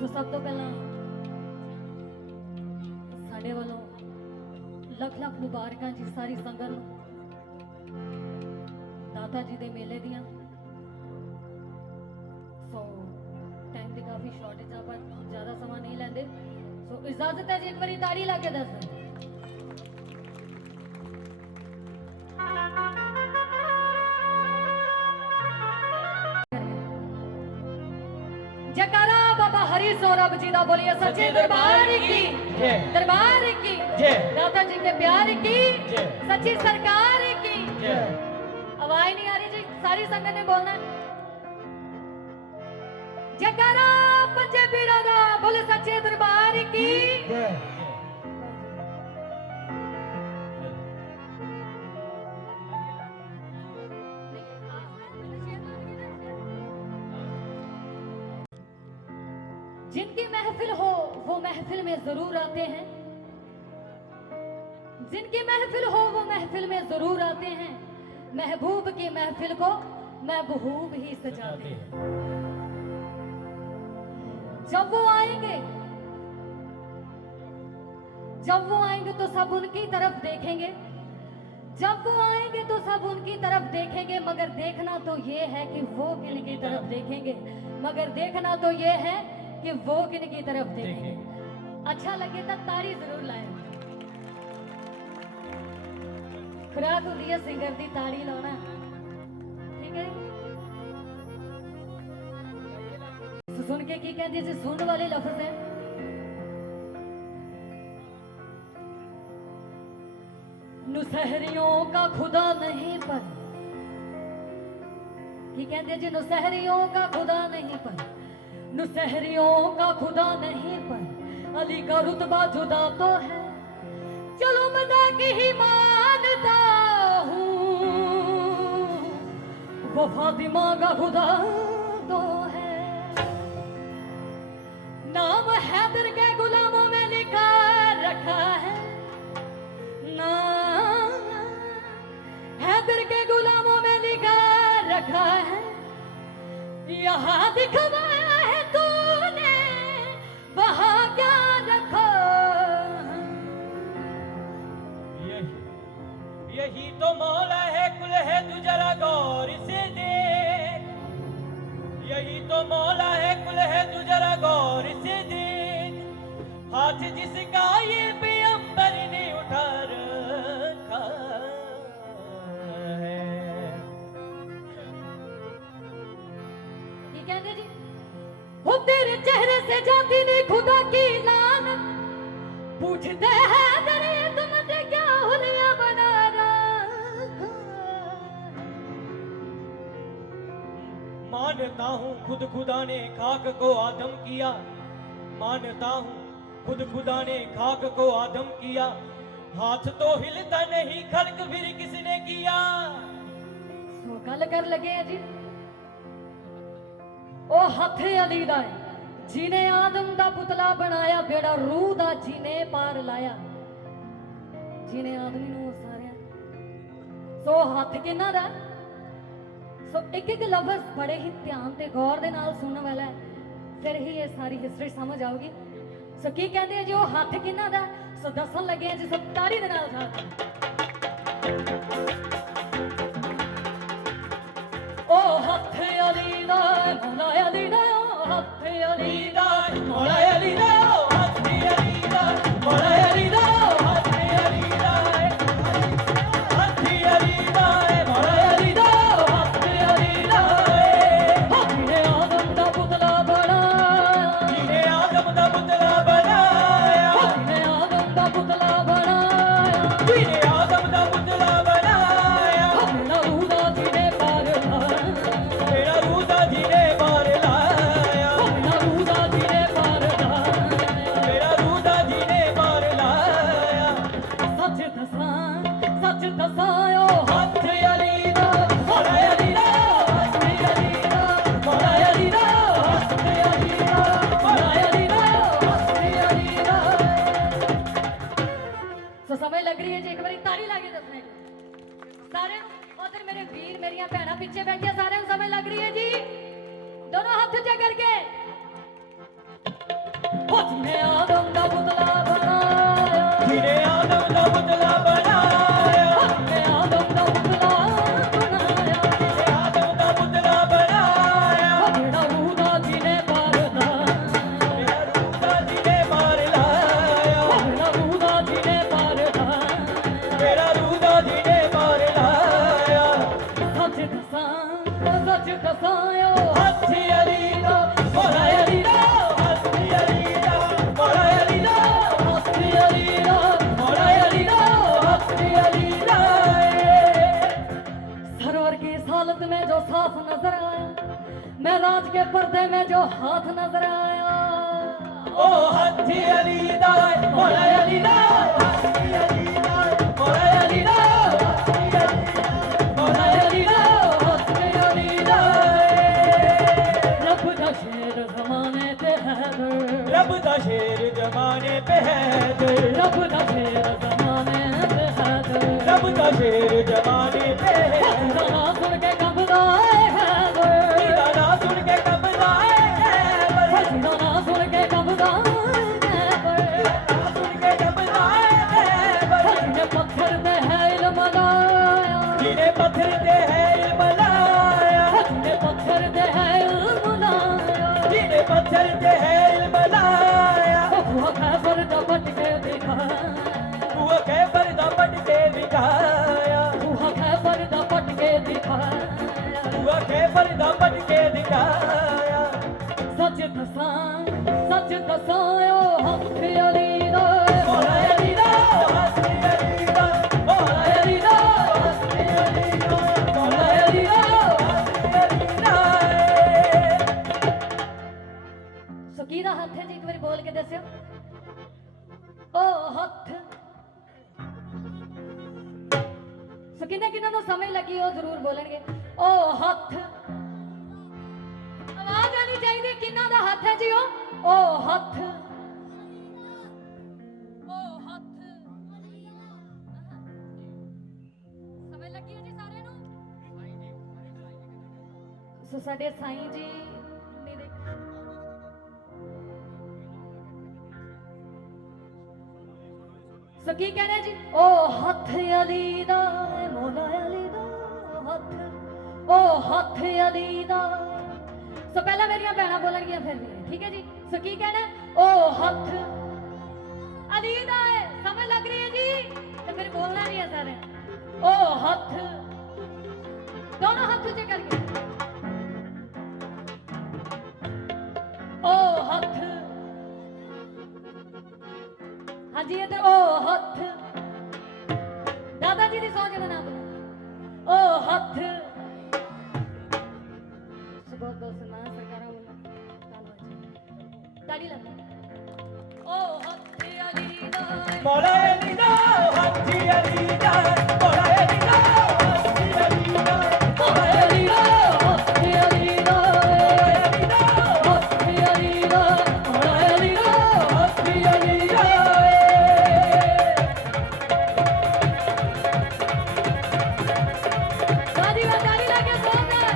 सो सब तो पहला साडे वालों लख लख मुबारक जी सारी संगत नूं दाता जी दे मेले दियां। सो टाइम की काफ़ी शॉर्टेज आ पर ज़्यादा समा नहीं लेंदे। सो इजाजत है जी एक बारी ताड़ी ला के दस जयकारा बाबा हरि सौरभ जी दा बोलिए सच्चे दरबार की दरबार की दाता जी के प्यार की सच्ची सरकार की। आवाज नहीं आ रही जी सारी संगत ने बोलना है जयकारा पंजे पीरों दा बोले सच्चे दरबार की। जिनकी महफिल हो वो महफिल में जरूर आते हैं, जिनकी महफिल हो वो महफिल में जरूर आते हैं। महबूब की महफिल को महबूब ही सजाते हैं। जब वो आएंगे तो सब उनकी तरफ देखेंगे, जब वो आएंगे तो सब उनकी तरफ देखेंगे। मगर देखना तो ये है कि वो किनकी तरफ देखेंगे, मगर देखना तो ये है कि वो किनकी तरफ देखेंगे। अच्छा लगे तो ताड़ी जरूर लाए। खुराक होती है सिंगर की ताड़ी लाना, ठीक है। सुन के की कहती है सुनने वाले लफ्ज है नुसहरियों का खुदा नहीं पर, की कहते जी नुसहरियों का खुदा नहीं पर, नुसहरियों का खुदा नहीं पर अली का रुतबा जुदा तो है। चलो मजाक ही मानता हूँ वो फातिमा का खुदा तो है। नाम हैदर के गुलामों में लिखा रखा है, नाम हैदर के गुलामों में लिखा रखा है। यहाँ दिखवाया है तूने वहाँ क्या रखा। यही तो मौला है कुल है तू जरा गौर से देख, यही तो मौला है कुल है तू जरा गौर से देख। हाथ जिसका ये पैगंबर ने उठा रखा है। ये कहते जी वो तेरे चेहरे से जाती नहीं खुदा की लानत। पूछते हैं तेरे तुमसे क्या हुलिया बना रखा। मानता हूँ खुद खुदा ने खाक को आदम किया, मानता हूँ खुद खुदा ने खाक को आदम किया। हाथ तो हिलता नहीं खल्क फिर किसने किया। सो गल कर लगे हैं जी ओ हथ अली दा जिने आदम दा पुतला बनाया, बेड़ा रूह दा जिने पार लाया, जिने आदमी नूं उसारिया। सो हथ किन्ना दा। सो एक एक लफ्ज बड़े ही ध्यान ते गौर दे नाल सुनने वाला है, फिर ही ये सारी हिस्ट्री समझ आओगी। सो की कहते हैं जी वो हथ किन्ना दा। सो दसन लगे हैं जी सब तारी दे नाल साथ। ओ हथ अली दा मौला अली दा, हथ अली दा मौला अली दा, हथ अली दा मौला अली दा, हथ अली दा, हथ अली दा मौला अली दा, हथ अली दा। जिने आदम दा पुतला बनाया, जिने आदम दा पुतला बनाया, जिने आदम दा पुतला बनाया, जिने आदम दा पुतला बनाया। मेरा रूदा जिने पार लाया, मेरा रूदा जिने पार लाया, मेरा रूदा जिने पार लाया, मेरा रूदा जिने पार लाया। सच दसां ओ हथ अली दा मौला अली दा, हथ अली दा मौला अली दा, हथ अली दा मौला अली दा, हथ अली दा। सो समझ लग रही है जी एक बारी ताली लाके दसने सारे उधर मेरे वीर मेरिया भैन पीछे बैठिया सारे समझ लग रही है जी। दोनों हाथ ऊंचा करके मैं राज के पर्दे में जो हाथ नजर आया, ओ हथी अली दा मौला अली दा हथी अली दा मौला अली दा हथी अली दा मौला अली दा हथी अली दा रब दा शेर जमाने पे हैदर, रब दा शेर जमाने पे हैदर, रब दा शेर जमाने पे हैदर, रब दा शेर जमाने पे हैदर गाना सुन के कंबदा है हैदर, गाना सुन के कंबदा है हैदर गाना सुन के कंबदा है हैदर, सुन के कंबदा है हैदर जिन्हें पत्थर दे है इल्म लाया, जिन्हें पत्थर दे है इल्म लाया, जिन्हें पत्थर दे है इल्म लाया, जिन्हें पत्थर दे है इल्म लाया वो खैबर दपट के दिखाया, वो खैबर दपट के दिखाया, वो खैबर दपट के दिखाया, वो खैबर दपट के दिखाया सच दसायो हथ अली दा मौला अली दा हथी अली दा मौला अली दा हथी अली दा मौला अली दा हथी अली दा सो किहदा हथ है जी, एक बार बोल के दस्यो। ओ हथ सो किन्ना नु समझ लगी हो जरूर बोलणगे। ओ हथ आवाज आनी चाहिए, किन्ना दा हथ है जी ओ हथ, ओ हथ समझ लगी है जी सारे नु। सो साडे साईं जी ने देख सो की कहने जी, ओ हथ अली दा मौला अली दा हथ, ओ हथ अली दा। सो पहला मेरिया भैन बोलणगियां फिर मेरे, ठीक है जी। सो की कहना, ओ हथ अली दा है, समझ लग रही है जी, तो फिर बोलना नहीं है सारे। ओ हथ दोनों हाथ ऊंचे करके, ओ हथ हाँ जी इधर, ओ हथ दादा जी दी सौ जने नाम बोलो, ओ हथ बहुत बहुत सन्मान सरकारा बोलो, ताड़ी लगा, ओ हथ अली दा मौला अली दा हथी अली दा मौला अली दा हथी अली दा मौला अली दा हथ अली दा हथ अली दा मौला अली दा हथी अली दा ताड़ी लगे जोरदार।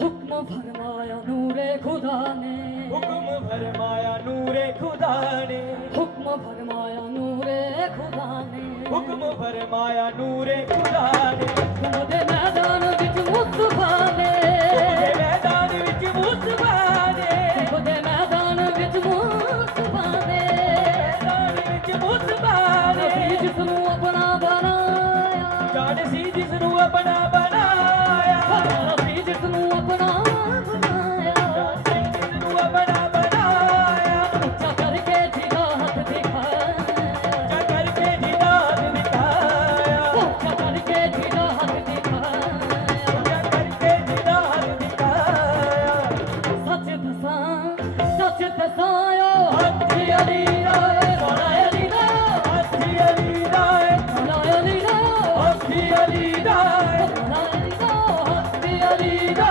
हुक्म फरमाया नूरे खुदा ने, हुक्म फरमाया नूरे खुदा ने, हुक्म फरमाया नूरे खुदा ने, हुक्म फरमाया नूरे खुदा ने उहदे मैदान विच मुस्तफा ने, ਉਹਦੇ ਮੈਦਾਨ ਵਿੱਚ ਮੁਸਤਫਾ ਨੇ उहदे मैदान विच मुस्तफा ने, ਮੈਦਾਨ ਵਿੱਚ ਮੁਸਤਫਾ ਨੇ जिसनू अपना बनाया, ਜਾਣ ਸੀ ਜਿਸ ਨੂੰ ਆਪਣਾ ਬਣਾਇਆ जिसनू अपना बनाया, ਜਾਣ ਸੀ ਜਿਸ ਨੂੰ ਆਪਣਾ ਬਣਾਇਆ ऊंचा करके जिदा हाथ दिखाया, ਜਾ ਕਰਕੇ ਜਿਦਾਦ ਦਿਖਾਇਆ ऊंचा करके जिदा हाथ दिखाया, ਜਾ ਕਰਕੇ ਜਿਦਾਦ ਦਿਖਾਇਆ सच दसायो हथ अली दा मौला अली दा ਹੱਥੀ ਅਲੀ ਦਾ मौला अली दा ਹੱਥੀ ਅਲੀ ਦਾ मौला अली दा हथ अली दा।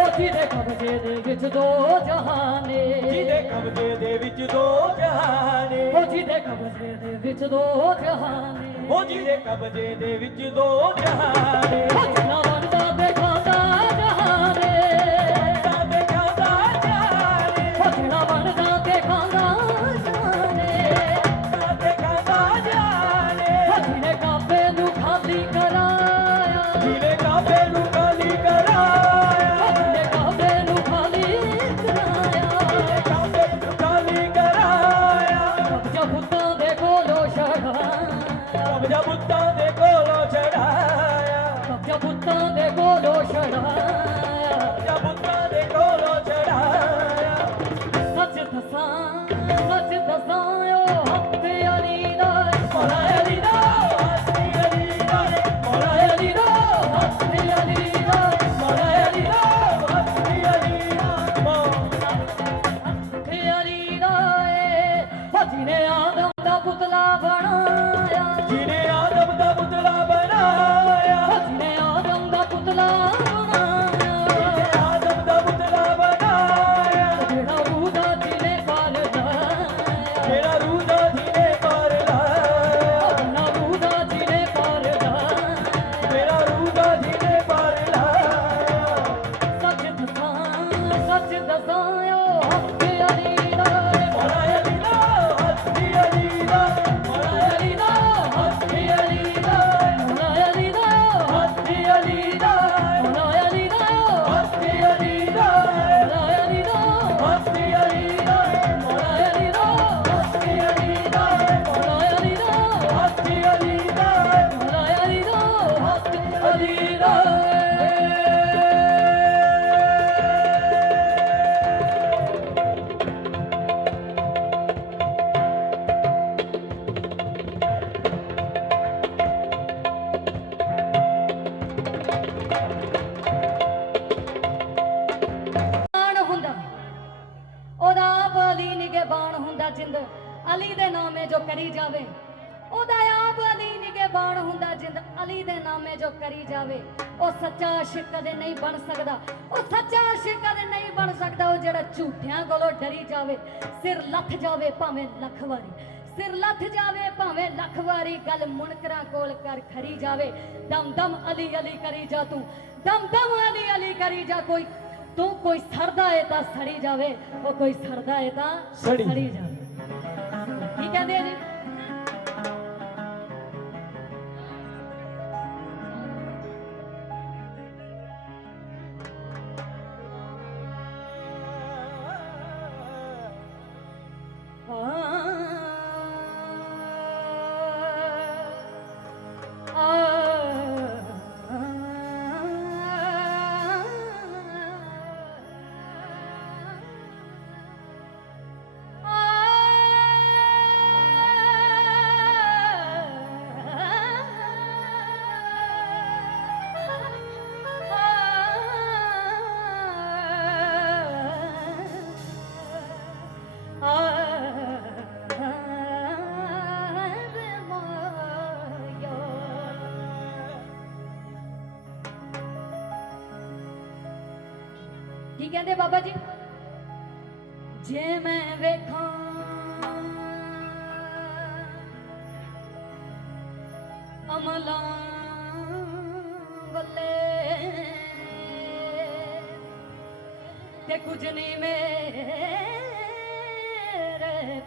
ओ जिहदे कब्जे दे विच दो जहाने, ਜਿਹਦੇ ਕਬਜ਼ੇ ਦੇ ਵਿੱਚ ਦੋ ਜਹਾਨੇ ओ जिहदे कब्जे दे विच दो जहाने, ਉਹ ਜਿਹਦੇ ਕਬਜ਼ੇ ਦੇ ਵਿੱਚ ਦੋ ਜਹਾਨੇ ना बनदा दिखाता जहाने, ਤਾਂ ਦਿਖਾਉਂਦਾ ਜਾਨੇ ना बनदा दिखाता जहाने, ਤਾਂ ਦਿਖਾਉਂਦਾ ਜਾਨੇ जिहने काबे नू खाली कराया, ਜਿਹਨੇ ਕਾਬੇ ਨੂੰ ਖਾਲੀ ਕਰਾਇਆ जिहने काबे नू खाली कराया, ਜਿਹਨੇ ਕਾਬੇ ਨੂੰ ਖਾਲੀ ਕਰਾਇਆ कब्जा खुदा दे कोलो शड़ा, ਕਬਜ਼ਾ ਬੁੱਤਾਂ ਦੇ ਕੋਲੋਂ ਛੜਾਇਆ, ਕਬਜ਼ਾ ਬੁੱਤਾਂ ਦੇ ਕੋਲੋਂ ਛੜਾਇਆ, ਕਬਜ਼ਾ ਬੁੱਤਾਂ ਦੇ ਕੋਲੋਂ ਛੜਾਇਆ। ਸੱਚ ਦੱਸਾਂ ਓ ਹੱਥ ਅਲੀ ਦਾ, ਮੌਲਾ ਅਲੀ ਦਾ ਹੱਥ ਅਲੀ ਦਾ, ਮੌਲਾ ਅਲੀ ਦਾ ਹੱਥ ਅਲੀ ਦਾ, ਮੌਲਾ ਅਲੀ ਦਾ ਹੱਥ ਅਲੀ ਦਾ। ਹੱਥ ਅਲੀ ਦਾ ਏ ਉਹ ਜਿਹਨੇ ਆਦਮ ਦਾ ਪੁਤਲਾ ਬਣਾਇਆ, ਜਿਹਨੇ ਆਦਮ ਦਾ ਪੁਤਲਾ ਬਣਾਇਆ, ਉਹ ਜਿਹਨੇ ਆਦਮ ਦਾ ਪੁਤਲਾ ਬਣਾਇਆ, ਜਿਹਨੇ ਆਦਮ ਦਾ ਪੁਤਲਾ ਬਣਾਇਆ, ਜਿਹੜਾ ਰੂਹ ਦਾ ਜਿਹਨੇ ਪਾਲ ਲਾਇਆ, ਜਿਹੜਾ ਰੂਹ ਦਾ ਜਿਹਨੇ ਪਾਰ ਲਾਇਆ, ਜਿਹੜਾ ਰੂਹ ਦਾ ਜਿਹਨੇ ਪਾਲ ਲਾਇਆ, ਮੇਰਾ ਰੂਹ ਦਾ ਜਿਹਨੇ ਪਾਰ ਲਾਇਆ। ਸੱਚ ਦੱਸਾਂ ਓ ਹੱਥ ਅਲੀ ਦਾ, ਮੌਲਾ ਅਲੀ ਦਾ ਹੱਥ ਅਲੀ ਦਾ, ਮੌਲਾ ਅਲੀ ਦਾ ਹੱਥ ਅਲੀ ਦਾ, ਮੌਲਾ ਅਲੀ ਦਾ ਹੱਥ ਅਲੀ ਦਾ, ਮੌਲਾ ਅਲੀ ਦਾ ਹੱਥ ਅਲੀ ਦਾ, ਮੌਲਾ ਅਲੀ ਦਾ ਹੱਥ ਅਲੀ ਦਾ, ਮੌਲਾ ਅਲੀ ਦਾ ਹੱਥ ਅਲੀ ਦਾ, ਮੌਲਾ ਅਲੀ ਦਾ ਹੱਥ ਅਲੀ ਦਾ। ਮੌਲਾ ਅਲੀ ਦਾ ਹੱਥ ਅਲੀ ਦਾ। ਬਾਣ ਹੁੰਦਾ ਉਹਦਾ ਆਪ ਅਲੀ ਨਿਗਹਿਬਾਨ ਹੁੰਦਾ, ਜਿੰਦ ਅਲੀ ਦੇ ਨਾਮੇ ਜੋ ਕਰੀ ਜਾਵੇ, ਉਹਦਾ ਆਪ ਅਲੀ ਨਿਗਹਿਬਾਨ ਹੁੰਦਾ, ਜਿੰਦ ਅਲੀ ਦੇ ਨਾਮੇ ਜੋ ਕਰੀ ਜਾਵੇ। ਉਹ ਸੱਚਾ ਆਸ਼ਿਕ ਕਦੇ ਨਹੀਂ ਬਣ ਸਕਦਾ, ਉਹ ਸੱਚਾ ਆਸ਼ਿਕ ਕਦੇ ਨਹੀਂ ਬਣ ਸਕਦਾ। ਉਹ ਜਿਹੜਾ ਝੂਠਿਆਂ ਕੋਲੋਂ ਡਰੀ ਜਾਵੇ, ਸਿਰ ਲੱਥ ਜਾਵੇ ਭਾਵੇਂ ਲੱਖ ਵਾਰੀ, ਸਿਰ ਲੱਥ ਜਾਵੇ ਭਾਵੇਂ ਲੱਖ ਵਾਰੀ, ਗੱਲ ਮੁਨਕਰਾਂ ਕੋਲ ਕਰ ਖਰੀ ਜਾਵੇ। ਦਮ ਦਮ ਅਲੀ ਅਲੀ ਕਰੀ ਜਾ ਤੂੰ, ਦਮ ਦਮ ਅਲੀ ਅਲੀ ਕਰੀ ਜਾ। ਕੋਈ ਤੂੰ ਕੋਈ ਸਰਦਾ ਏ ਤਾਂ ਸੜੀ ਜਾਵੇ, ਉਹ ਕੋਈ ਸਰਦਾ ਏ ਤਾਂ ਸੜੀ ਸੜੀ ਜਾਵੇ। ਕੀ ਕਹਿੰਦੇ ਆ ਜੀ? ਕੀ ਕਹਿੰਦੇ ਬਾਬਾ ਜੀ? ਜੇ ਮੈਂ ਵੇਖਾਂ ਅਮਲਾਂ ਵੱਲੇ ਤੇ ਕੁਝ ਨਹੀਂ ਮੇਰੇ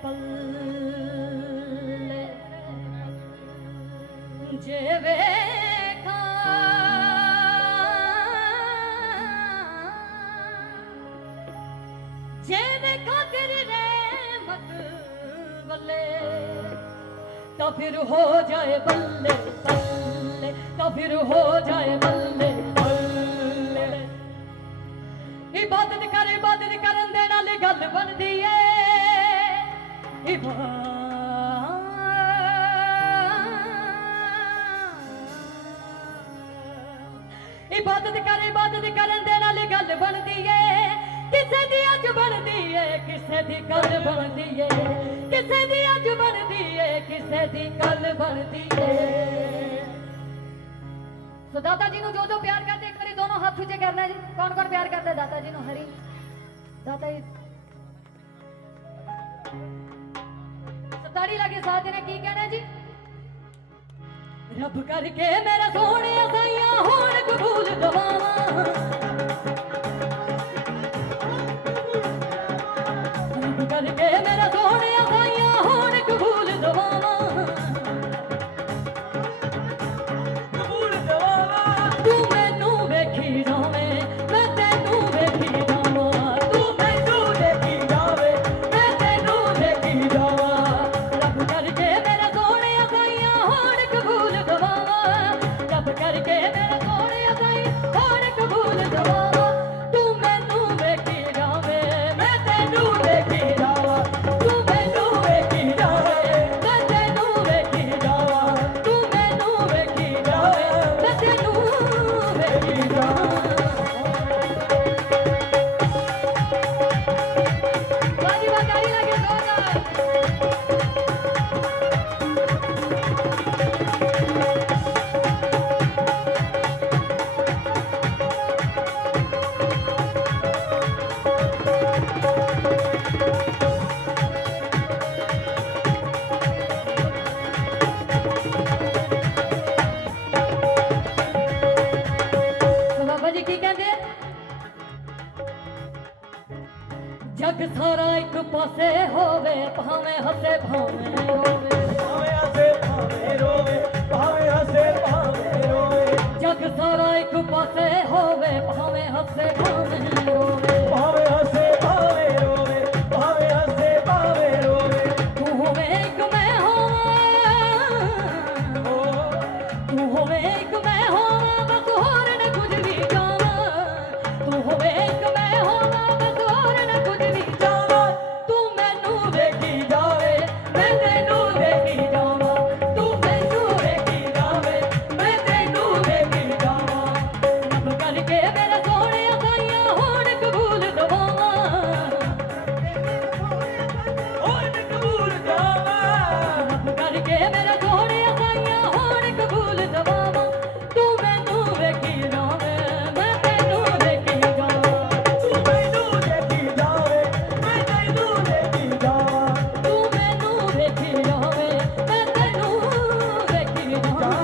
ਪੱਲੇ, ਜੇ ਵੇਖਾਂ ਜੇ ਵੇਖਾਂ ਤੇਰੀ ਰਹਿਮਤ ਵੱਲੇ, ਤਾਂ ਫਿਰ ਹੋ ਜਾਏ ਬੱਲੇ ਬੱਲੇ, ਤਾਂ ਫਿਰ ਹੋ ਜਾਏ ਬੱਲੇ ਬੱਲੇ। ਇਬਾਦਤ ਕਰਨ ਦੇ ਨਾਲ ਗੱਲ ਬਣਦੀ ਏ, ਇਬਾਦਤ ਕਰਨ ਦੇ ਨਾਲ ਗੱਲ ਬਣਦੀ ਏ। ਕਿਸੇ ਦੀ ਅੱਜ ਬਣਦੀ ਏ, ਕਿਸੇ ਦੀ ਕੱਲ ਬਣਦੀ ਏ, ਕਿਸੇ ਦੀ ਅੱਜ ਬਣਦੀ ਏ, ਕਿਸੇ ਦੀ ਕੱਲ ਬਣਦੀ ਏ। ਸੋ ਦਾਤਾ ਜੀ ਨੂੰ ਜੋ ਜੋ ਪਿਆਰ ਕਰਦੇ, ਇੱਕ ਵਾਰੀ ਦੋਨੋਂ ਹੱਥ ਉੱਚੇ ਕਰਨਾ ਜੀ। ਕੌਣ ਕੌਣ ਪਿਆਰ ਕਰਦਾ ਦਾਤਾ ਜੀ ਨੂੰ? ਹਰੀ ਦਾਤਾ ਜੀ ਸਤਾੜੀ ਲਾਗੇ ਸਾਥ ਦੇਣਾ। ਕੀ ਕਹਿਣਾ ਜੀ? ਰੱਬ ਕਰਕੇ ਮੇਰਾ ਸੋਹਣਿਆ ਸਾਈਆਂ ਹੋਣ ਕਬੂਲ ਦਵਾਵਾਂ, ਰੱਬ ਕਰਕੇ ਮੇਰਾ ਸੋਹਣਿਆ ਸਾਈਆਂ ਹੋਣ ਕਬੂਲ ਦਵਾਵਾਂ, ਕਬੂਲ ਦਵਾਵਾ। ਤੂੰ ਮੈਨੂੰ ਵੇਖੀ ਜਾਵੇਂ, ਮੈਂ ਤੈਨੂੰ ਵੇਖੀ ਜਾਵਾਂ, ਤੂੰ ਮੈਨੂੰ ਦੇਖੀ ਜਾਵੇ, ਮੈਂ ਤੈਨੂੰ ਵੇਖੀ ਜਾਵਾਂ। ਰੱਬ ਕਰਕੇ ਮੇਰਾ ਸੋਹਣਿਆ ਸਾਈਆਂ ਹੋਣ तो बाबा जी की कहते हैं, जग सारा एक पासे होवे, भावे हसे भावे रोवे। भावे हसे भावे रोवे, भावे हसे भावे रोवे। जग सारा एक पासे होवे, भावे हसे भावे रोवे। भावे हसे भावे रोवे, भावे हसे भावे रोवे। तू होवे एक मैं होवां, तू होवे एक मैं होवां, बस होर न कुछ भी जावां। तू होवे एक मैं होवां, बस होर न कुछ भी जावां। तू मैनू वेखी जावे, मैं तैनू वेखी जावां। तू मैनू वेखी जावे, मैं तैनू वेखी जावां। रब करके मेरे सोहणे साईं होण कबूल दवावां। होर कबूल जावा। रब करके मेरे सोहणे साईं होण कबूल दवावां। तू मैनू वेखी जावे, मैं तैनू वेखी जावां। तू मैनू देखी जावे, मैं तैनू देखी जावा। तू मैनू वेखी जावे, मैं तैनू वेखी जावां।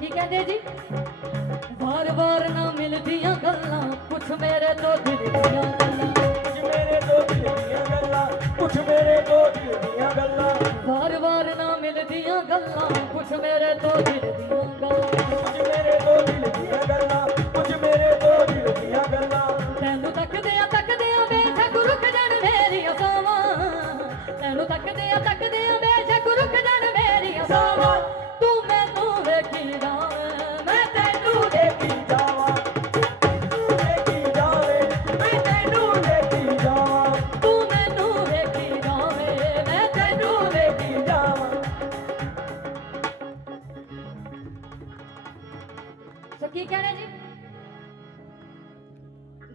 ਕੀ ਕਹਿੰਦੇ ਜੀ, ਵਾਰ-ਵਾਰ ਨਾ ਮਿਲਦੀਆਂ ਗੱਲਾਂ, ਪੁੱਛ ਮੇਰੇ ਤੋਂ ਦਿਲ ਦੀਆਂ ਗੱਲਾਂ। ਕੁਝ ਮੇਰੇ ਦੋ ਦਿਲ ਦੀਆਂ ਗੱਲਾਂ, ਕੁਝ ਮੇਰੇ ਦੋ ਦਿਲ ਦੀਆਂ ਗੱਲਾਂ। ਵਾਰ-ਵਾਰ ਨਾ ਮਿਲਦੀਆਂ ਗੱਲਾਂ, ਪੁੱਛ ਮੇਰੇ ਤੋਂ ਦਿਲ ਦੀਆਂ ਗੱਲਾਂ। ਕੁਝ ਮੇਰੇ ਦੋ ਦਿਲ ਦੀਆਂ ਗੱਲਾਂ, ਕੁਝ ਮੇਰੇ ਦੋ ਦਿਲ ਦੀਆਂ ਗੱਲਾਂ। ਤੈਨੂੰ ਤੱਕਦਿਆਂ ਤੱਕਦਿਆਂ ਬੇਸ਼ੱਕ ਰੁਕ ਜਾਣ ਮੇਰੀਆਂ ਸਾਵਾਂ। ਤੈਨੂੰ ਤੱਕਦਿਆਂ ਤੱਕਦਿਆਂ ਬੇਸ਼ੱਕ ਰੁਕ ਜਾਣ ਮੇਰੀਆਂ ਸਾਵਾਂ। ਤੂੰ ਮੈਨੂੰ ਵੇਖੀ ਜਾਵੇਂ, ਮੈਂ ਤੈਨੂੰ ਦੇਖੀ ਜਾਵਾਂ, ਤੂੰ ਦੇਖੀ ਜਾਵੇ, ਮੈਂ ਤੈਨੂੰ ਦੇਖੀ ਜਾਵਾਂ। ਤੂੰ ਮੈਨੂੰ ਵੇਖੀ ਜਾਵੇਂ, ਮੈਂ ਤੈਨੂੰ ਵੇਖੀ ਦੇਖੀ ਜਾਵਾਂ। ਸੋ ਕੀ ਕਹਿਣਾ ਜੀ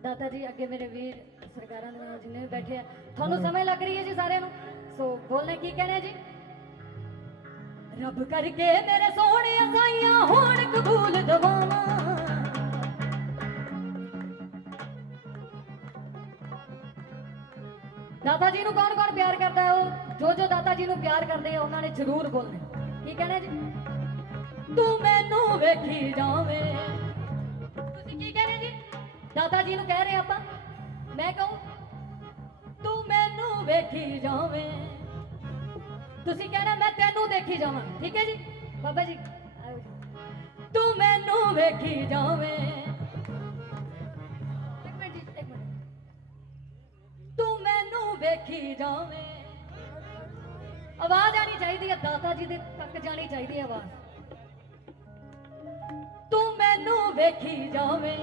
ਦਾਤਾ ਜੀ, ਅੱਗੇ ਮੇਰੇ ਵੀਰ ਸਰਕਾਰਾਂ ਦੇ ਨਾਲ ਜਿੰਨੇ ਵੀ ਬੈਠੇ ਆ, ਤੁਹਾਨੂੰ ਸਮਝ ਲੱਗ ਰਹੀ ਹੈ ਜੀ ਸਾਰਿਆਂ ਨੂੰ? ਸੋ ਬੋਲਣੇ ਕੀ ਕਹਿਣਾ ਜੀ? ਰੱਬ ਕਰਕੇ ਮੇਰੇ ਸੋਹਣੇ ਸਾਈਆਂ ਹੋਣ ਕਬੂਲ ਦਵਾਵਾਂ। ਦਾਤਾ ਜੀ ਨੂੰ ਕੌਣ ਕੌਣ ਪਿਆਰ ਕਰਦਾ ਹੈ? ਉਹ ਜੋ ਦਾਤਾ ਜੀ ਨੂੰ ਪਿਆਰ ਕਰਦੇ ਆ ਉਹਨਾਂ ਨੇ ਜ਼ਰੂਰ ਬੋਲਣਾ। ਕੀ ਕਹਿਣਾ ਜੀ? ਤੂੰ ਮੈਨੂੰ ਵੇਖੀ ਜਾਵੇਂ। ਤੁਸੀਂ ਕੀ ਕਹਿ ਰਹੇ ਜੀ? ਦਾਤਾ ਜੀ ਨੂੰ ਕਹਿ ਰਹੇ ਆਪਾਂ, ਮੈਂ ਕਹੂੰ ਤੂੰ ਮੈਨੂੰ ਵੇਖੀ ਜਾਵੇਂ। ਤੁਸੀਂ ਕਹਿਣਾ ਮੈਂ ਤੈਨੂੰ ਦੇਖੀ ਜਾਵਾਂ। ਠੀਕ ਹੈ ਜੀ ਬਾਬਾ ਜੀ, ਆਓ ਜੀ। ਤੂੰ ਮੈਨੂੰ ਵੇਖੀ ਜਾਵੇਂ। ਇੱਕ ਮਿੰਟ ਜੀ, ਇੱਕ ਮਿੰਟ। ਤੂੰ ਮੈਨੂੰ ਵੇਖੀ ਜਾਵੇਂ। ਆਵਾਜ਼ ਆਣੀ ਚਾਹੀਦੀ ਹੈ, ਦਾਤਾ ਜੀ ਦੇ ਤੱਕ ਜਾਣੀ ਚਾਹੀਦੀ ਹੈ ਆਵਾਜ਼। ਤੂੰ ਮੈਨੂੰ ਵੇਖੀ ਜਾਵੇਂ।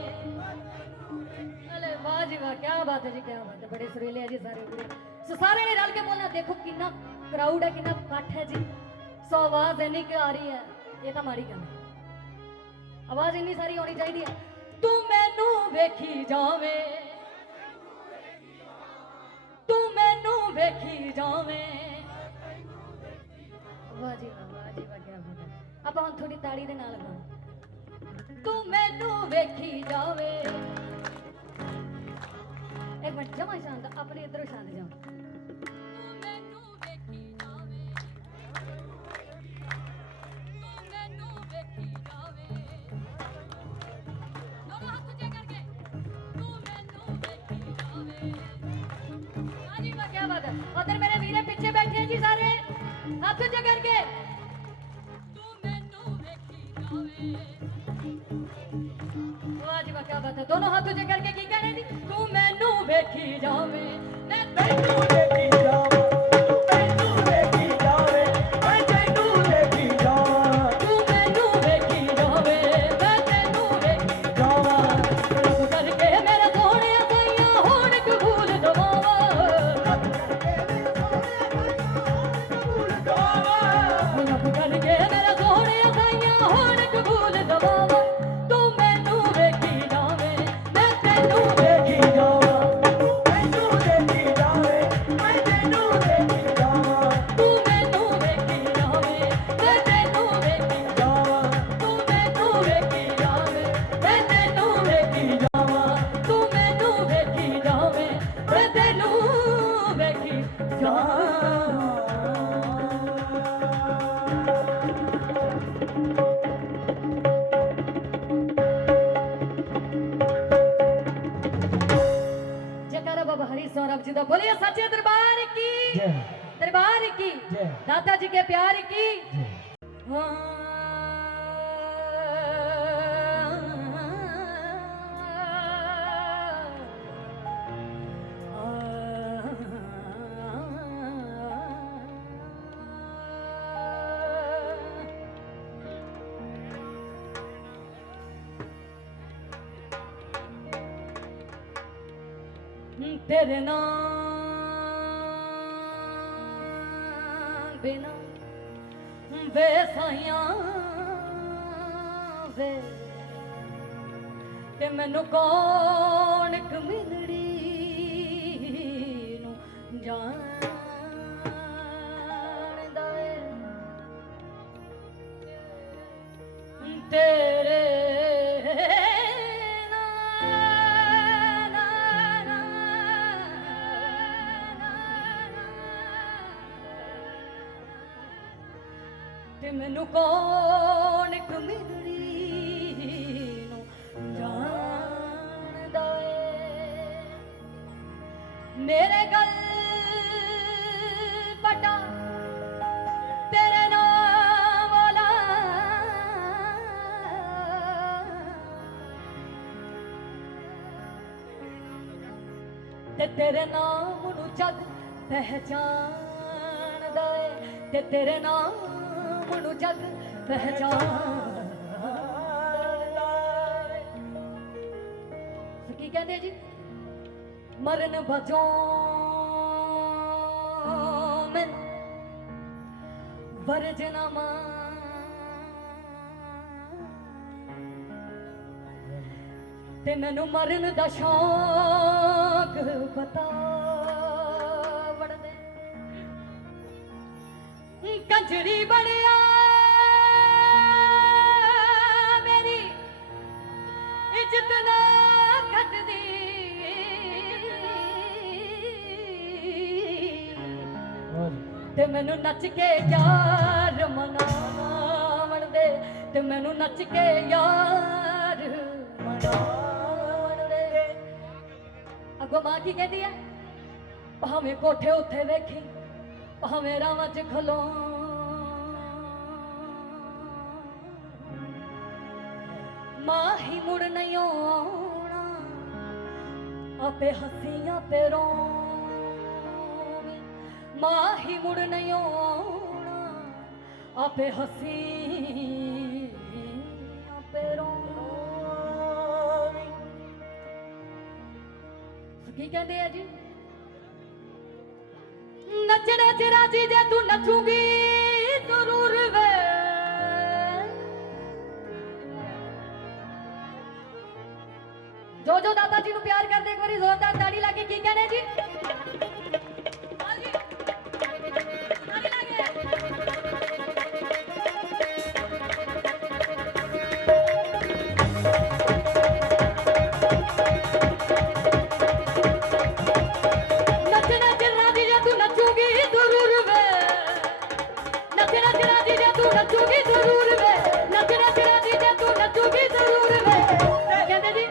ਅਲੇ ਵਾਹ ਜੀ ਵਾਹ, ਕੀ ਬਾਤ ਹੈ ਜੀ, ਕੀ ਬਾਤ ਹੈ। ਬੜੇ ਸੁਰੀਲੇ ਹੈ ਜੀ ਸਾਰੇ ਵੀਰੇ। ਸੋ ਸਾਰੇ ਨੇ ਰਲ ਕੇ ਬੋਲਣਾ। ਦੇਖੋ ਕਿੰਨਾ ਕਰਾਊਡ ਹੈ, ਕਿੰਨਾ ਇਕੱਠ ਹੈ ਜੀ। ਸੋ ਆਵਾਜ਼ ਇੰਨੀ ਕਿ ਆ ਰਹੀ ਹੈ, ਇਹ ਤਾਂ ਮਾੜੀ ਗੱਲ ਹੈ। ਆਵਾਜ਼ ਇੰਨੀ ਸਾਰੀ ਹੋਣੀ ਚਾਹੀਦੀ ਹੈ। ਤੂੰ ਮੈਨੂੰ ਵੇਖੀ ਜਾਵੇਂ, ਤੂੰ ਮੈਨੂੰ ਵੇਖੀ ਜਾਵੇਂ। ਵਾਹ ਜੀ ਵਾਹ, ਵਾਹ ਜੀ ਵਾਹ, ਕੀ ਬਾਤ ਹੈ। ਆਪਾਂ ਹੁਣ ਥੋੜੀ ਤਾੜੀ ਦੇ ਨਾਲ ਗਾਉਂ। ਤੂੰ ਮੈਨੂੰ ਵੇਖੀ ਜਾਵੇ। ਇੱਕ ਮਿੰਟ, ਜਮਾ ਸ਼ਾਂਤ, ਆਪਣੇ ਇੱਧਰੋਂ ਸ਼ਾਂਤ ਜਾਓ। ਤੂੰ ਮੈਨੂੰ ਵੇਖੀ ਜਾਵੇ, ਤੂੰ ਮੈਨੂੰ ਵੇਖੀ ਜਾਵੇ। ਦੋਨੋਂ ਹੱਥ ਉੱਚੇ ਕਰਕੇ ਤੂੰ ਮੈਨੂੰ ਵੇਖੀ ਜਾਵੇ। ਹਾਂ ਜੀ ਵਾਹ, ਕੀ ਬਾਤ ਹੈ। ਉਧਰ ਮੇਰੇ ਵੀਰੇ ਪਿੱਛੇ ਬੈਠੇ ਆ ਜੀ ਸਾਰੇ, ਹੱਥ ਉੱਚੇ ਕਰਕੇ ਤੂੰ ਮੈਨੂੰ ਵੇਖੀ ਜਾਵੇ। ਵਾਹ ਜੀ ਵਾਹ, ਕੀ ਬਾਤ ਹੈ। ਦੋਨੋਂ ਹੱਥ ਉੱਚੇ ਕਰਕੇ ਕੀ कहने जी? तू मैनू वेखी जावे, मैं ਤੈਨੂੰ ਦੇਖੀ ਜਾਵਾਂ, ਤੂੰ ਤੈਨੂੰ ਦੇਖੀ ਜਾਵੇ, ਮੈਂ ਤੈਨੂੰ ਦੇਖੀ ਜਾਵਾਂ। तू मैनू वेखी जावे, मैं तैनू वेखी ਜਾਵਾਂ रब करके मेरे सोहणे साईयां होण कबूल दवावा। रब करके मेरे सोहणे बोलिए सच्चे दरबार की, दरबार की, दाता जी के प्यार की। तेरे नाम बिना वे साइयां वे ते मैनू कौन कमिलड़ी नू जानदा है तेरे मैनू कौन कमिलड़ी नू जानदा है मेरे गल पटा तेरे नाम वाला ते तेरे नाम नू जग पहचानदा है ते तेरे नाम नू जग पहचानदा है। की कहंदे जी मरन बजों मैं वरजना ते मैनू मरन दा शौक पता वड़दे कंजरी बनिया मेरी इज्जत ना घटदी ते मैनू नच के यार मनावण दे ते मैनू नच के यार मनावण दे। अगों मां की कहती है भावें कोठे उत्थे वेखी भावें रावां च खलो मां ही मुड़ नहीं आना आपे हंसियां पे रोवी मां ही मुड़ नहीं आना आपे हंसियां पे रोवी। की कहते हैं जी नचने च राजी जे तू नचूगी जरूर वे जो दादा जी नु प्यार करते एक बारी जोरदार ताड़ी लाके की कहने जी हाँ जी ताड़ी लाके नचना चलना दी जे तू नचूगी जरूर वे नचना चलना दी जे तू नचूगी जरूर वे नचना चलना दी जे तू नचूगी जरूर वे कहते जी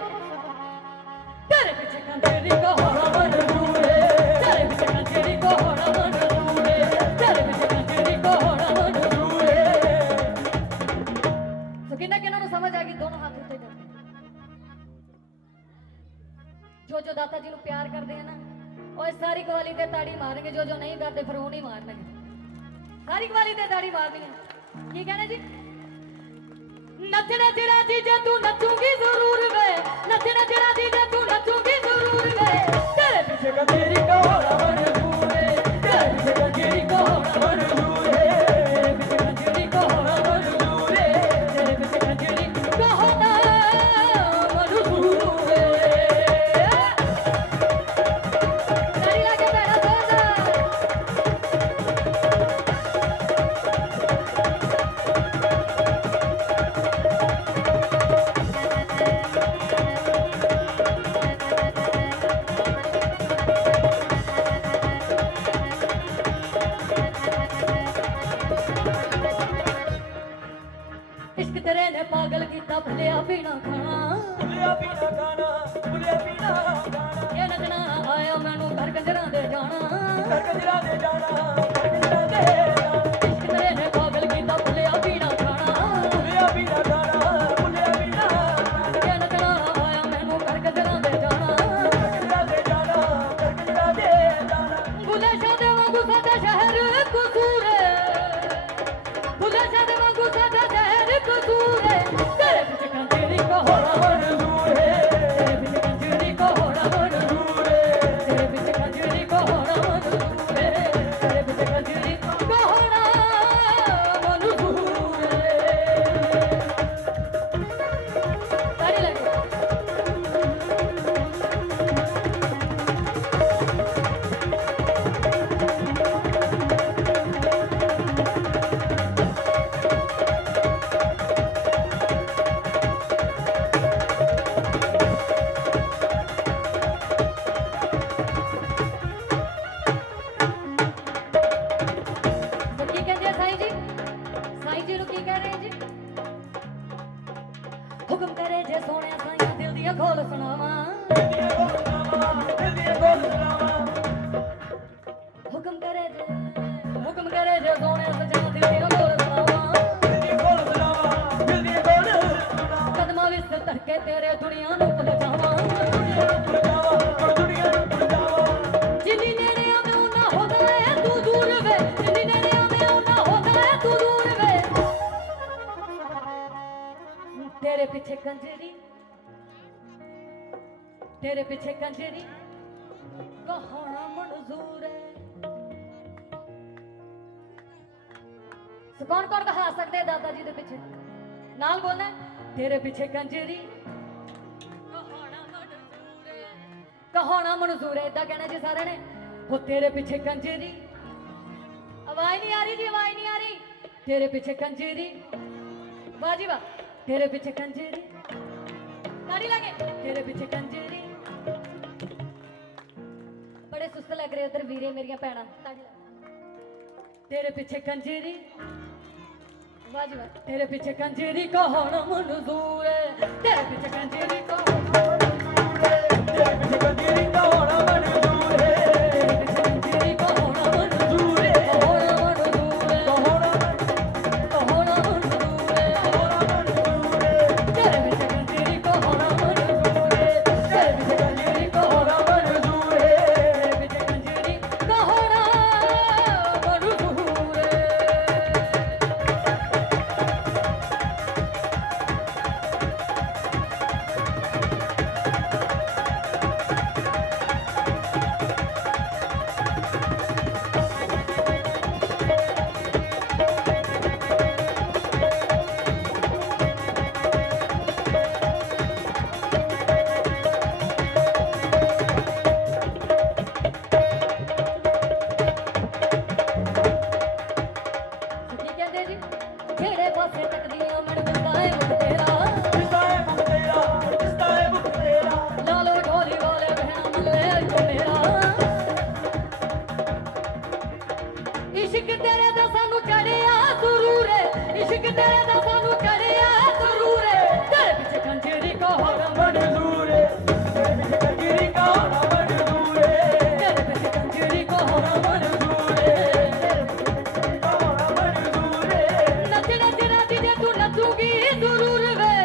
तेरे पीछे कंजरी को होना मंजूर है तेरे पीछे कंजरी को होना मंजूर है तेरे पीछे कंजरी को होना मंजूर है। तो किन्ना नु समझ आ गई दोनों हाथ उठे करते जो दाता जी नु प्यार करते हैं ना और सारी कवाली ते ताड़ी मारेंगे जो नहीं करते फिर वो नहीं मारने सारी कवाली ते ताड़ी मार देंगे। की कहने जी नचना तेरा जी जे तू नचूगी जरूर वे नचना तेरा जी जे तू नचूगी जरूर वे तेरे पीछे कंजरी को होना मंजूर है तेरे पीछे कंजरी को होना मंजूर है तेरे पीछे कंजरी को होना मंजूर है तेरे पीछे कंजरी को होना मंजूर है। ताड़ी लाके बैठा जोरदार इश्क तेरे ने पागल किता भुलिया पीना खाना भुलिया पीना गाना भुलिया पीना गाना ये नचना आया मैनू घर कंजरा दे जाना कर कंजरा दे जाना कर कंजरा दे जाना इश्क तेरे ने पागल कीता भुलिया पीना खाना भुलिया पीना खाना भुलिया पीना के नचना आया मैनू घर कंजरा दे जाना कर कंजरा दे जाना कर कंजरा दे जाना भुले शादे वांगू साडा शहर कसूर भुले शादे वांगू साडा शहर कसूर तेरे पीछे कंजरी को होना मंजूर है तेरे पीछे कंजरी को होना मंजूर तेरे पीछे कंजरी को होना मंजूर तेरे पीछे कंजरी को होना मंजूर ताली लगे तो की कहते हैं साईं जी नु की कह रहे हैं जी हुक्म करे जे सोने साईं दिल दिया खोल सुनावा दिल दिए बोल सुनावा दिल दिए बोल सुनावा हुक्म करे जे सोने सजना दिल दिया खोल सुनावा दिल दिए बोल सुनावा दिल दिए बोल सुनावा कदमां विच धड़के तेरे दुनिया नु भुल जावा दुनिया भुल जावा दुनिया भुल जावा जिन्नी नेड़े आवे उन्ना होदा है तू दूर वे जिन्नी नेड़े आवे उन्ना होदा है तू दूर वे तेरे पीछे कंजरी कहाना मंजूर है कौन कौन कहा सकते हैं दादा जी के पीछे नाल बोलना है तेरे पीछे कंजरी कहाना मंजूर है इदा कहना जी सारे ने वो तेरे पीछे कंजरी आवाज नहीं आ रही जी आवाज नहीं आ रही तेरे पीछे कंजरी वाह जी वाह तेरे पीछे कंजरी ताड़ी लगे तेरे पीछे कंजरी बड़े सुस्त लग रहे उधर वीरे मेरिया भैणा ताड़ी लगे तेरे पीछे कंजरी वाह जी वाह तेरे पीछे कंजरी कहाना मंजूर है तेरे पीछे कंजरी कहाना मंजूर है तेरे पीछे कंजरी का होना मंजूर है तेरे पीछे कंजरी कहाना मंजूर है कहाना मंजूर है होना कहाना मंजूर है मंजूर है तेरे पीछे कंजरी कहाना मंजूर है तेरे पीछे कंजरी कहाना मंजूर है तेरे पीछे कंजरी कहाना मंजूर है ਕੀ ਕਹਿੰਦੇ ਜੀ ਜਿਹੜੇ ਪਾਸੇ ਤੱਕਦੀਆਂ ਮਨ ਬੰਦਾ ਹੈ ਮੁਖ ਤੇਰਾ किसका है मुख तेरा किसका है मुख तेरा ਲਾਲੋ ਢੋਲੀ ਵਾਲੇ ਬਹਿਣਾ ਮੱਲੇ ਜੋ ਮੇਰਾ ਇਸ਼ਕ ਤੇਰੇ ਦਾ ਸਾਨੂੰ ਚੜਿਆ ਜ਼ਰੂਰ ਹੈ ਇਸ਼ਕ ਤੇਰੇ ਦਾ ਸਾਨੂੰ ਚੜਿਆ ਜ਼ਰੂਰ ਹੈ ਤੇਰੇ ਪਿੱਛੇ ਕੰਜਰੀ ਕੋ ਹੋਣਾ मंजूर है तेरे पीछे कंजरी का होना मंजूर है ਤੇਰੇ ਪਿੱਛੇ ਕੰਜਰੀ ਕੋ ਹੋਣਾ ਮਨਜ਼ੂਰ ਹੈ का होना मंजूर है ਨੱਚ ਨੱਚ ਨੱਚ ਜੇ ਤੂੰ ਨੱਚੂਗੀ ਜ਼ਰੂਰ ਵੇ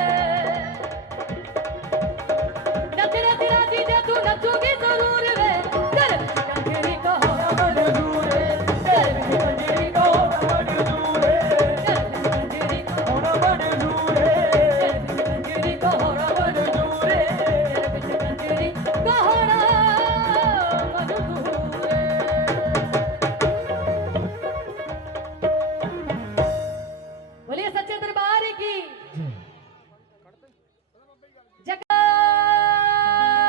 ਨੱਚ ਨੱਚ ਨੱਚ ਜੇ ਤੂੰ ਨੱਚੂਗੀ ਜ਼ਰੂਰ ਵੇ ਤੇਰੇ ਪਿੱਛੇ ਕੰਜਰੀ ਕੋ ਹੋਣਾ मंजूर है तेरे पीछे कंजरी का होना मंजूर है ਤੇਰੇ ਪਿੱਛੇ ਕੰਜਰੀ ਕੋ होना मंजूर है ਤੇਰੇ ਪਿੱਛੇ ਕੰਜਰੀ ਕੋ ਹੋਣਾ मंजूर है ਤੇਰੇ ਪਿੱਛੇ ਕੰਜਰੀ ਕੋ ਹੋਣਾ ਮਨਜ਼ੂਰ ਹੈ बोलिए सच्चे दरबार की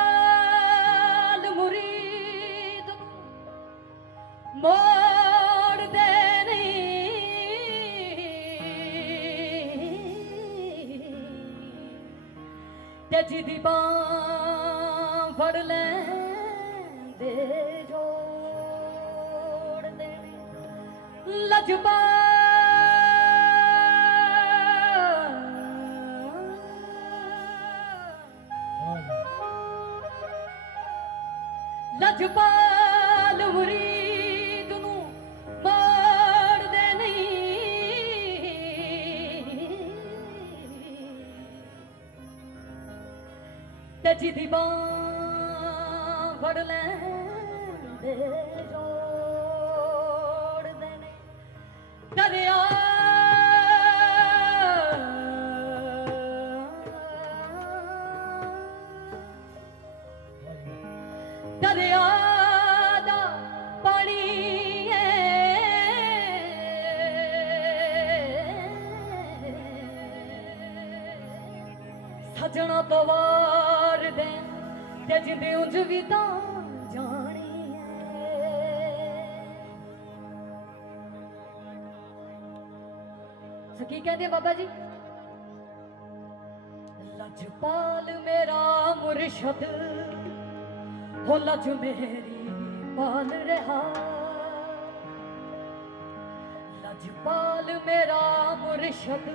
जगाल मुरीद मोड़ दे नहीं ते जिदी बां फड़ ले दे जोड़ देने लजबा ਲਜਪਾਲ ਮੁਰੀਦ ਨੂੰ ਮਾਰਦੇ ਨਹੀਂ ਤੇ ਜਿਹਦੀ ਬਾਂਹ ਫੜ ਲੈਂਦੇ ਜੋੜਦੇ ਨੇ ਦਰਿਆ ਦਰਿਆ ਦਾ ਪਾਣੀ ਸਜਣਾ ਤੋਂ ਵਾਰ ਦੇ ਤੇ ਜਿੰਦੇ ਉਂਝ ਵੀ ਤਾਂ ਜਾਣੀ ਸੋ ਕੀ ਕਹਿੰਦੇ ਬਾਬਾ ਜੀ ਲਜਪਾਲ ਮੇਰਾ ਮੁਰਸ਼ਦ ਹੋ ਲਜ ਮੇਰੀ ਪਾਲ ਰਿਹਾ ਲਜਪਾਲ ਮੇਰਾ ਮੁਰਸ਼ਦ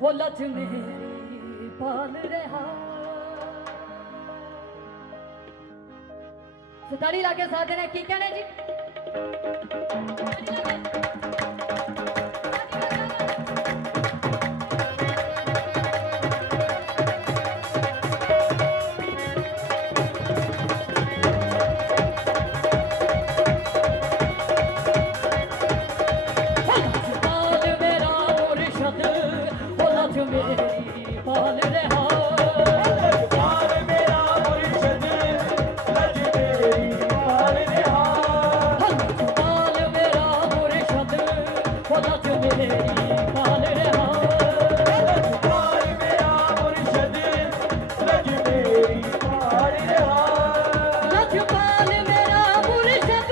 ਹੋ ਲਜ ਮੇਰੀ ਪਾਲ ਰਿਹਾ ਸਤਾਰੀ ਲਾ ਕੇ ਸਾਥ ਦੇਣਾ ਕੀ ਕਹਿਣਾ ਜੀ ਮੇਰੀ ਪਾਲ ਰਿਹਾ ਲਜਪਾਲ ਮੇਰਾ ਮੁਰਸ਼ਦ ਲਜ ਮੇਰੀ ਪਾਲ ਰਿਹਾ ਲਜਪਾਲ ਮੇਰਾ ਮੁਰਸ਼ਦ ਲਜ ਮੇਰੀ ਪਾਲ ਰਿਹਾ ਲਜਪਾਲ ਮੇਰਾ ਮੁਰਸ਼ਦ ਲਜ ਮੇਰੀ ਪਾਲ ਰਿਹਾ ਲਜਪਾਲ ਮੇਰਾ ਮੁਰਸ਼ਦ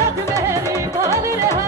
ਲਜ ਮੇਰੀ ਪਾਲ ਰਿਹਾ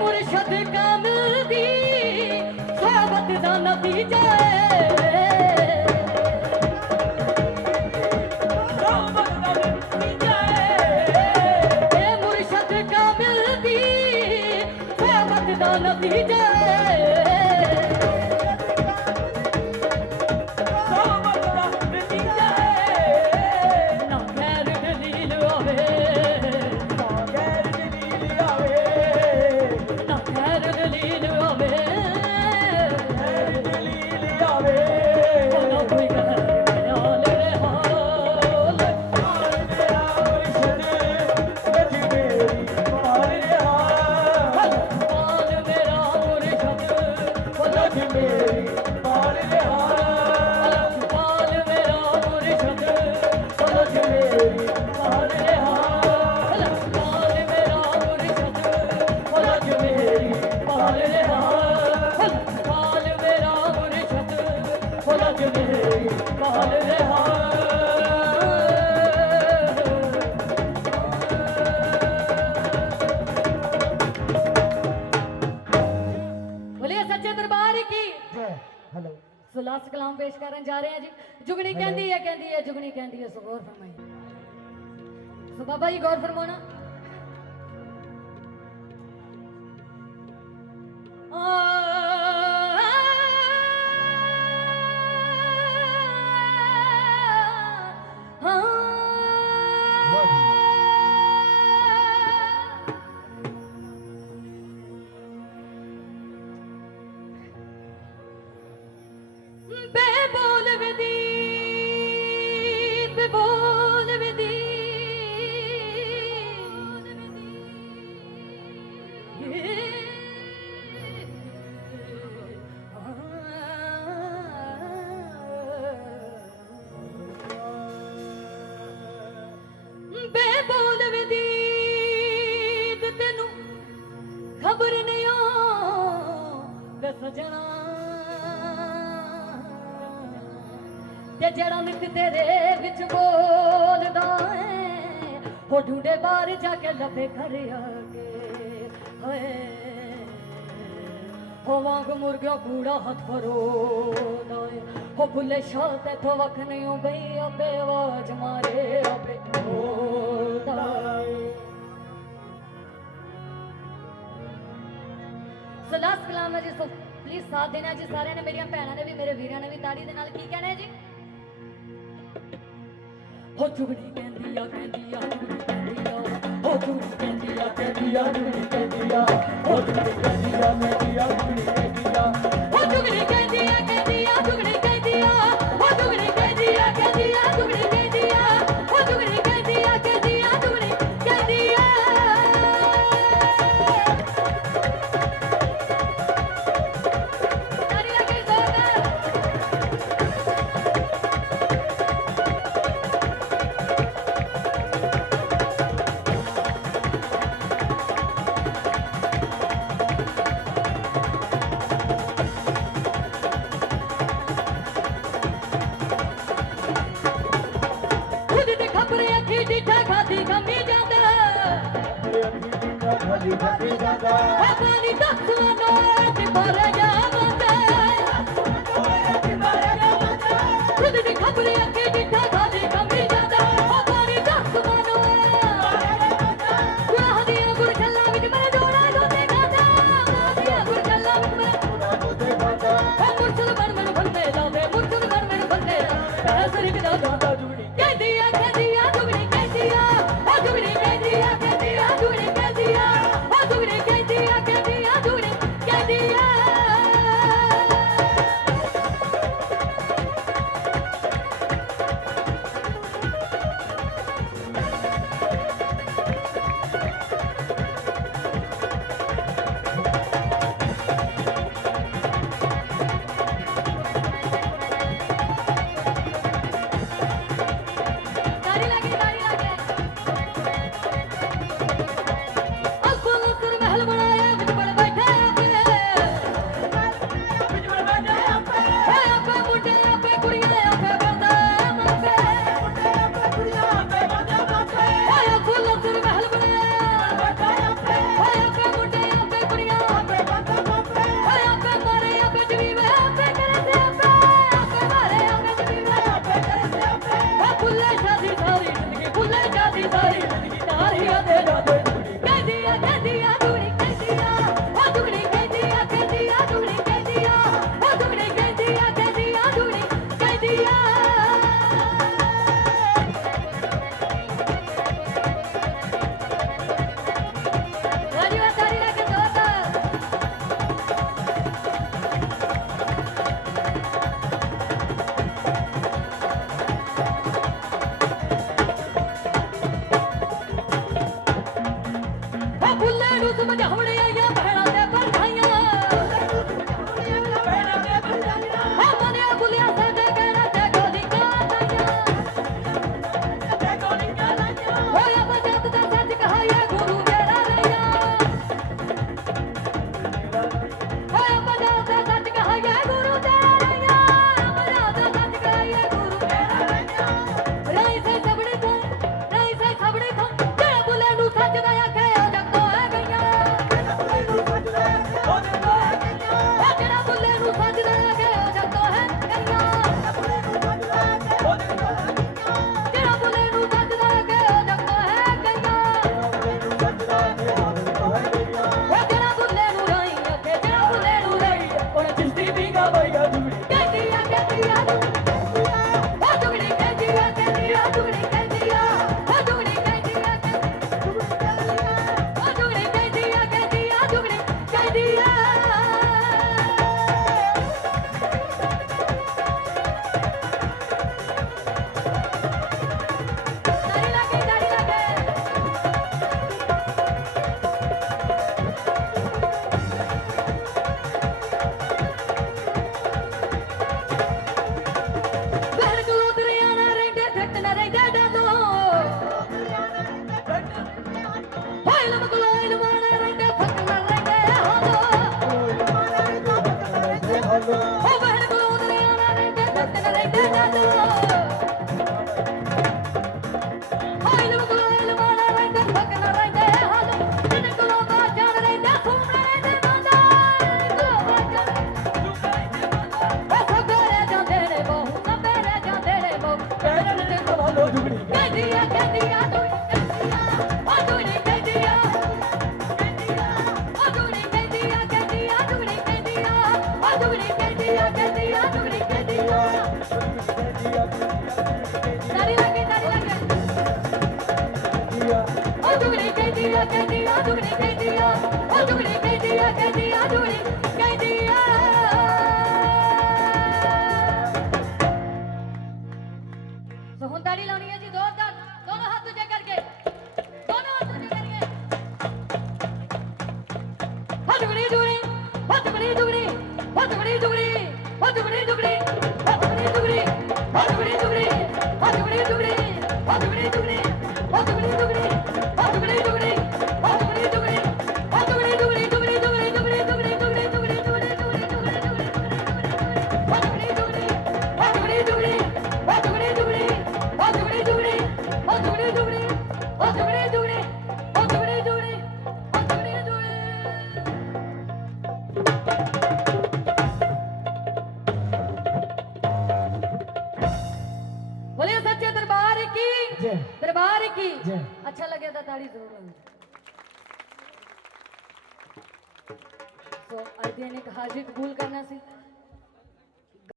ਮੁਰਸ਼ਦ ਕਾਮਿਲ ਦੀ ਸੋਹਬਤ ਦਾ ਨਤੀਜਾ ਸੋਹਬਤ ਦਾ ਨਤੀਜਾ ਇਹ ਮੁਰਸ਼ਦ ਕਾਮਿਲ ਦੀ ਸੋਹਬਤ ਦਾ ਨਤੀਜਾ ਸੋਹਬਤ ਦਾ ਨਤੀਜਾ ਨਾ ਖੈਰ ਦਲੀਲ ਆਵੇ ਗੈਰ ਦਲੀਲ ਆਵੇ ਖੈਰ ਦਲੀਲ ਆਵੇ ਗੈਰ ਦਲੀਲ ਆਵੇ ਉਹਨਾਂ ਕੋਈ ਕਹਿ ਖਿਆਲ ਰਿਹਾ ਲਜਪਾਲ ਮੇਰਾ ਮੁਰਸ਼ਦ ਲਜ ਮੇਰੀ ਪਾਲ ਰਿਹਾ ਲਜਪਾਲ ਮੇਰਾ ਮੁਰਸ਼ਦ ਲਜ ਮੇਰੀ ਪਾਲ ਰਿਹਾ ਲਜਪਾਲ ਮੇਰਾ ਮੁਰਸ਼ਦ ਲਜ ਮੇਰੀ ਪਾਲ ਰਿਹਾ ਲਜਪਾਲ ਮੇਰਾ ਮੁਰਸ਼ਦ ਲਜ ਮੇਰੀ ਪਾਲ ਰਿਹਾ ਲਜਪਾਲ ਮੇਰਾ ਮੁਰਸ਼ਦ ਲਜ ਮੇਰੀ ਪਾਲ ਰਿਹਾ बोलिए सच्चे दरबार की हेलो सो लास्ट कलाम पेश करन जा रहे हैं जी जुगनी कहती है जुगनी कहती है सो गौर फरमाइए सो बाबा जी गौर फरमाना आ तेरे विच बोलदा है हो ढूंढे बाहर जाके लभे घर आके हाय हो वांग मुर्गिया कूड़ा हाथ फरोदा है हो बुले शाह ते तो वख नहीं हो गई अबे आवाज मारे अबे बोलदा सो लास्ट कलाम है जी सो प्लीज साथ देना जी सारे ने मेरिया भैणा ने भी मेरे वीरां ने भी ताड़ी दे नाल की कहना है जी हो चुगड़ी कहंदी आ चुगड़ी कहंदी आ हो चुगड़ी कहंदी आ चुगड़ी कहंदी आ हो चुगड़ी कहंदी आ चुगड़ी कहंदी आ हो चुगड़ी कहंदी आ चुगड़ी कहंदी आ हो चुगड़ी कहंदी आ चुगड़ी कहंदी आ हो चुगड़ी कहंदी आ चुगड़ी कहंदी आ ताड़ी लगे जोरदार खुद ते खबरे अखी डिठा खादी कमी जांदा पानी दसवानो ते भरे जावंदा खुद ते खबरे अखी डिठा खादी कमी जांदा पानी दसवानो गुरहदिया गुरछल्ला विच मेरे जोड़ा जोते गादा गुरहदिया गुरछल्ला विच मेरे जोड़ा जोते गादा मुर्शद बन मैनू बंदे लावे मुर्शद बन मैनू बंदे पैसरी विदा जांदा जुगड़ी कहंदी आ जुगड़ी कहंदी आ ओ जुगड़ी कहंदी आ जुगड़ी कहंदी आ ओ जुगड़ी कहंदी आ जुगड़ी कहंदी आ ताड़ी लगे अब्बुल कर महल बनाया विच बड़ बैठे आपे मुंडे आपे कुड़ियां आपे बंदा आपे अब्बुल कर महल बनाया आपे मुंडे आपे कुड़ियां आपे मारे आपे जवीवे आपे करे से आपे मारे आपे जवीवे आपे करे से आपे भुल्ले शादी सारी जिंदगी भुल्ले शादी सारी जिंदगी तारियां दे जाते कहंदी आ जुगड़ी कहंदी आ ओ जुगड़ी कहंदी आ जुगड़ी कहंदी आ ओ जुगड़ी कहंदी आ जुगड़ी कहंदी आ राजीव ताड़ी लगे जोरदार भुल्ले नूं समझाउणे आईयां भैणां ते भरजाईयां मनिया भुल्लिया साडे कहणे ते गोलियां लाईयां होया बजत दा सच कहाया गुरु मेरा रैया होया बजत दा सच कहाया गुरु तेरा रैया बजत दा सच कहाया गुरु मेरा रैया राई से सबड़ी थों जेड़ा बुले नूं सजदा आखे ओ जगतो है गईयां जेड़ा बुले नूं सजदा आखे ओ जगतो है गईयां जेड़ा बुले नूं सजदा आखे ओ जगतो है गईयां जेड़ा बुले नूं सजदा आखे ओ जगतो है गईयां ओ जेड़ा बुले नूं राई आखे जेड़ा बुले नूं राई ओने चिश्ती भी गावैया जुगड़ी कहंदी आ ओ जुगड़ी कहंदी आ जुगड़ी कहंदी आ ओ जुगड़ी कहंदी आ ओ जुगड़ी कहंदी आ जुगड़ी कहंदी आ ताड़ी लगे बहन को दरियाना रेंगे ठट न रेंगे डालो होय लमको इलमाना रेंगे ठट न रेंगे हालो ओ बहन को दरियाना रेंगे ठट न रेंगे डालो कह दिया दुगनी कह दिया ओ दुगनी कह दिया दुगनी कह दिया तो हुन ताड़ी लानी है जी जोरदार दोनों हाथ ऊंचे करके दोनों हाथ ऊंचे करके ओ दुगनी दुगनी ओ दुगनी दुगनी ओ दुगनी दुगनी ओ दुगनी दुगनी ओ दुगनी दुगनी ओ दुगनी दुगनी ओ दुगनी दुगनी ओ दुगनी दुगनी ओ दुगनी दुगनी ओ दुगनी दुगनी ओ दुगनी दुगनी ओ दुगनी दुगनी दुगनी दुगनी दुगनी दुगनी दुगनी दुगनी दुगनी दुगनी दुगनी दुगनी ओ दुगनी दुगनी ओ दुगनी दुगनी ओ दुगनी दुगनी ओ दुगनी दुगनी ओ दुगनी दुगनी ओ दुगनी दुगनी ओ दुगनी दुगनी ओ दुगनी बोलिए सच्चे दरबार की जय। दरबार की जय। अच्छा लगे तो ताड़ी जरूर लगे तो अध्ययन एक हाजिर कबूल करना सी